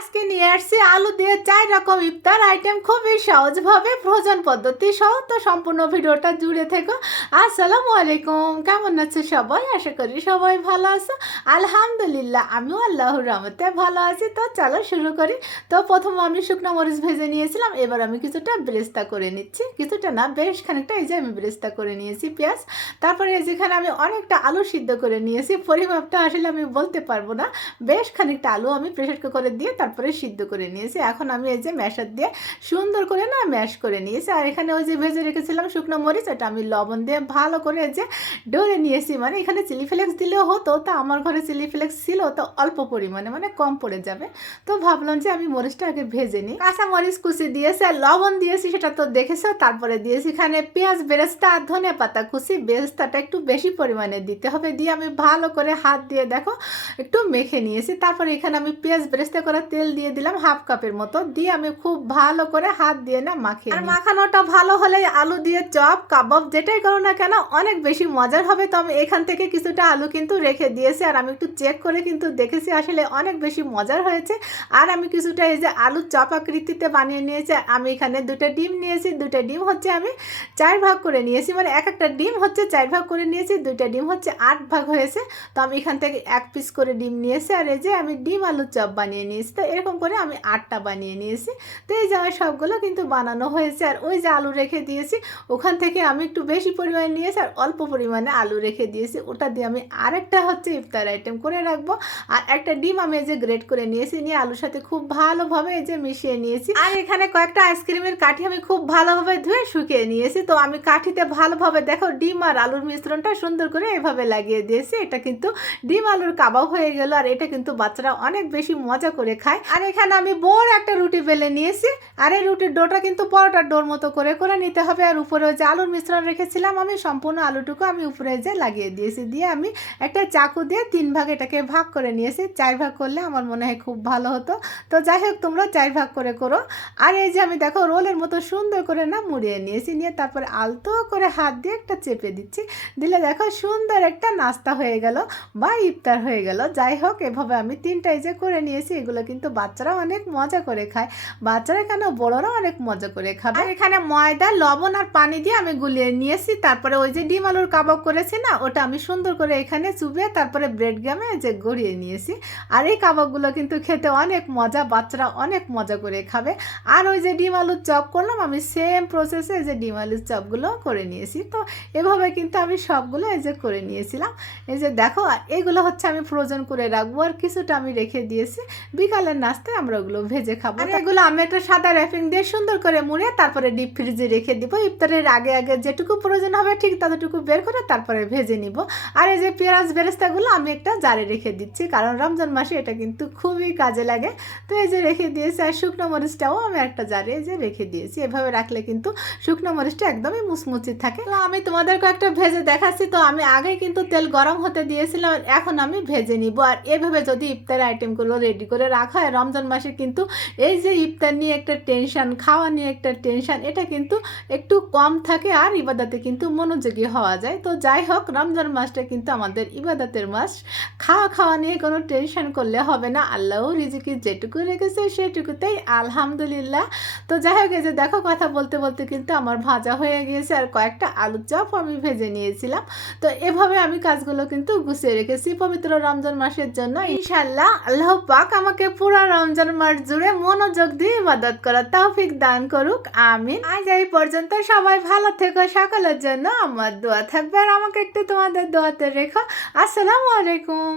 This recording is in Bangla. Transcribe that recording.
আজকে নিয়ে আসছি আলু দিয়ে চার রকম ইফতার আইটেম খুবই সহজভাবে ফ্রোজন পদ্ধতি সহ। তো সম্পূর্ণ ভিডিওটা জুড়ে থেকো। আসসালামু আলাইকুম। কেমন আছে সবাই? আশা করি সবাই ভালো আছো। আলহামদুলিল্লাহ, আমিও আল্লাহর রহমতে ভালো আছি। তো চলো শুরু করি। তো প্রথম আমি শুকনো মরিচ ভেজে নিয়েছিলাম। এবার আমি কিছুটা ব্রেস্তা করে নিচ্ছি। কিছুটা না, বেশ খানিকটা। এই যে আমি ব্রেস্তা করে নিয়েছি পেঁয়াজ। তারপরে যেখানে আমি অনেকটা আলু সিদ্ধ করে নিয়েছি। পরিমাপটা আসলে আমি বলতে পারব না। বেশ খানিকটা আলু আমি প্রেশার কুকারে দিয়ে তারপরে সিদ্ধ করে নিয়েছি। এখন আমি এই যে ম্যাশার দিয়ে সুন্দর করে না ম্যাশ করে নিয়েছি। আর এখানে ওই যে ভেজে রেখেছিলাম শুকনো মরিচ এটা আমি লবণ দিয়ে ভালো করে যে ডলে নিয়েছি। মানে এখানে চিলি ফ্লেক্স দিলেও হতো, তা আমার ঘরে চিলি ফ্লেক্স ছিল তো অল্প পরিমাণে মানে কম পড়ে যাবে। তো ভাবলাম যে আমি মরিচটা আগে ভেজে নিই। কাঁচা মরিচ কুচি দিয়েছে আর লবণ দিয়েছি, সেটা তো দেখেছ? তারপরে দিয়েছি এখানে পেঁয়াজ, বেরেস্তা আর ধনে পাতা কুচি। বেরেস্তাটা একটু বেশি পরিমাণে দিতে হবে, দিয়ে আমি ভালো করে হাত দিয়ে দেখো, একটু মেখে নিয়েছি। তারপরে এখানে আমি পেঁয়াজ, বেরেস্তা করার তেল দিয়ে দিলাম হাফ কাপের মতো। দিয়ে আমি খুব ভালো করে হাত দিয়ে না মাখিয়ে আর মাখানোটা ভালো হলে আলু দিয়ে চপ কাবাব যেটাই করো না কেন অনেক বেশি মজার হবে। তো আমি এখান থেকে কিছুটা আলু কিন্তু রেখে দিয়েছি আর আমি একটু চেক করে কিন্তু দেখেছি আসলে অনেক বেশি মজার হয়েছে। আর আমি কিছুটা এই যে আলু চপ আকৃতিতে বানিয়ে নিয়েছি আমি এখানে দুটো ডিম নিয়েছি দুটো ডিম হচ্ছে আমি চার ভাগ করে নিয়েছি। মানে এক একটা ডিম হচ্ছে চার ভাগ করে নিয়েছি দুইটা ডিম হচ্ছে আট ভাগ হয়েছে। তো আমি এখান থেকে এক পিস করে ডিম নিয়েছি আর এই যে আমি ডিম আলুর চপ বানিয়ে নিয়েছি। তো এরকম করে আমি আটটা বানিয়ে নিয়েছি। তো এই যে আমার সবগুলো কিন্তু বানানো হয়েছে আর ওই যে আলু রেখে দিয়েছি, ওখান থেকে আমি একটু বেশি পরিমাণে নিয়েছি আর অল্প পরিমাণে আলু রেখে দিয়েছি। ওটা দিয়ে আমি আরেকটা হচ্ছে ইফতার আইটেম করে রাখব। আর একটা ডিম আমি এই যে গ্রেট করে নিয়েছি, নিয়ে আলুর সাথে খুব ভালোভাবে এই যে মিশিয়ে নিয়েছি। আর এখানে কয়েকটা আইসক্রিমের কাঠি আমি খুব ভালোভাবে ধুয়ে শুকিয়ে নিয়েছি। তো আমি কাঠিতে ভালোভাবে দেখো ডিম আর আলুর মিশ্রণটা সুন্দর করে এভাবে লাগিয়ে দিয়েছি। এটা কিন্তু ডিম আলুর কাবাব হয়ে গেল আর এটা কিন্তু বাচ্চারা অনেক বেশি মজা করে খায়। আর এখানে আমি বড় একটা রুটি বেলে নিয়েছি। আর এই রুটির ডোটা কিন্তু পরোটার ডোর মতো করে করে নিতে হবে। আর উপরে যে আলুর মিশ্রণ রেখেছিলাম আমি, সম্পূর্ণ আলুটুকু আমি উপরে যে লাগিয়ে দিয়েছি। দিয়ে আমি একটা চাকু দিয়ে তিন ভাগ এটাকে ভাগ করে নিয়েছি। চার ভাগ করলে আমার মনে হয় খুব ভালো হতো। তো যাই হোক, তোমরা চার ভাগ করে করো। আর এই যে আমি দেখো রোলের মতো সুন্দর করে না মুড়িয়ে নিয়েছি। নিয়ে তারপরে আলতো করে হাত দিয়ে একটা চেপে দিচ্ছি। দিলে দেখো সুন্দর একটা নাস্তা হয়ে গেল বা ইফতার হয়ে গেল। যাই হোক, এভাবে আমি তিনটাই যে করে নিয়েছি, এগুলো কিন্তু বাচ্চারা অনেক মজা করে খায়। বাচ্চারা কেন? বড়রা অনেক মজা করে খাবে। আর এখানে ময়দা, লবণ আর পানি দিয়ে আমি গুলিয়ে নিয়েছি। তারপরে ওই যে ডিম আলুর কাবাব করেছি না, ওটা আমি সুন্দর করে এখানে চুবিয়ে তারপরে ব্রেড গামে যে গড়িয়ে নিয়েছি। আর এই কাবাবগুলো কিন্তু খেতে অনেক মজা, বাচ্চারা অনেক মজা করে খাবে। আর ওই যে ডিম আলুর চপ করলাম, আমি সেম প্রসেসে যে ডিম আলুর চপগুলো করে নিয়েছি। তো এভাবে কিন্তু আমি সবগুলো এই যে করে নিয়েছিলাম। এই যে দেখো, এগুলো হচ্ছে আমি ফ্রোজেন করে রাখব। আর কিছুটা আমি রেখে দিয়েছি। বিকালের নাস্তায় আমরা ওগুলো ভেজে খাব। এগুলো আমি একটা সাদা র্যাপিং দিয়ে সুন্দর করে মুড়ে তারপরে ডিপ ফ্রিজে রেখে দিব। ইফতারের আগে আগে যেটুকু প্রয়োজন হবে ঠিক ততটুকু বের করে তারপরে ভেজে নিব। আর এই যে পেঁয়াজ বেরেস্তাগুলো আমি একটা জারে রেখে দিচ্ছি কারণ রমজান মাসে এটা কিন্তু খুবই কাজে লাগে। তো এই যে রেখে দিয়েছি আর শুকনো মরিচটাও আমি একটা জারে যে রেখে দিয়েছি। এভাবে রাখলে কিন্তু শুকনো মরিচটা একদমই মুচমুচি থাকে। তো আমি তোমাদেরকে একটা ভেজে দেখাচ্ছি। তো আমি আগে কিন্তু তেল গরম হতে দিয়েছিলাম এখন আমি ভেজে নিব। আর এভাবে যদি ইফতার আইটেমগুলো রেডি করে রাখা হয় রমজান মাসে কিন্তু এই যে ইফতার নিয়ে একটা টেনশন খাওয়া নিয়ে একটা টেনশন এটা কিন্তু একটু কম থাকে আর ইবাদাতে কিন্তু মনোযোগী হওয়া যায়। তো যাই হোক, রমজান মাসটা কিন্তু আমাদের ইবাদাতের মাস। খাওয়া খাওয়া নিয়ে কোনো টেনশন করলে হবে না। আল্লাহ রিজিকি যেটুকু রেখেছে সেটুকুতেই আলহামদুলিল্লাহ। তো যাই হোক, এই যে দেখো কথা বলতে বলতে কিন্তু আমার ভাজা হয়ে গিয়েছে আর কয়েকটা আলুর চপ আমি ভেজে নিয়েছিলাম। তো এভাবে আমি কাজগুলো কিন্তু গুছিয়ে রেখেছি পবিত্র রমজান মাসের জন্য। ইনশাল্লাহ আল্লাহ পাক আমাকে পুরো রমজান মাস জুড়ে মনোযোগ দিয়ে ইবাদত করার তৌফিক দান করুক, আমিন। আজ এই পর্যন্ত সবাই ভালো থেকো, সকলের জন্য আমার দোয়া থাকবে। আর আমাকে একটু তোমাদের দোয়াতে রেখো। আসসালামু আলাইকুম।